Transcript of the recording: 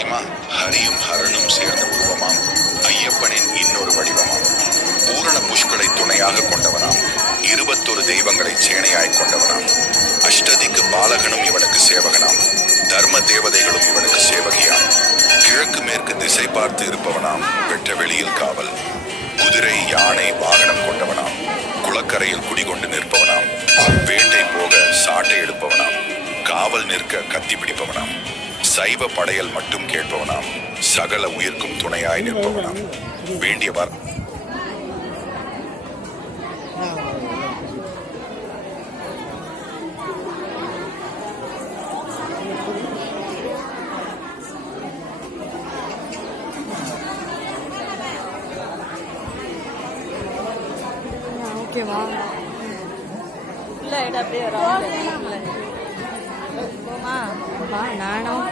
தெரியுமா? ஹரியும் ஹரனும் சேர்ந்த உருவமாம். ஐயப்பனின் இன்னொரு வடிவமாம். பூரண புஷ்களை துணையாக கொண்டவனாம். 21 தெய்வங்களை சேனையாய் கொண்டவனாம். அஷ்டதிக்கு பாலகனும் இவனுக்கு சேவகனாம். தர்ம தேவதைகளும் இவனுக்கு சேவகியாம். கிழக்கு மேற்கு திசை பார்த்து இருப்பவனாம். வெட்ட வெளியில் காவல். குதிரை யானை வாகனம் கொண்டவனாம். குளக்கரையில் குடிகொண்டு நிற்பவனாம். வேட்டை போக சாட்டை எடுப்பவனாம். காவல் நிற்க கத்தி பிடிப்பவனாம். சைவ படையல் மட்டும் கேட்பவனாம். சகல உயிர்க்கும் துணையாய் நிற்பவனாம். வேண்டியவர் ஓகேவா? இல்லை அப்படியே போமா நானும்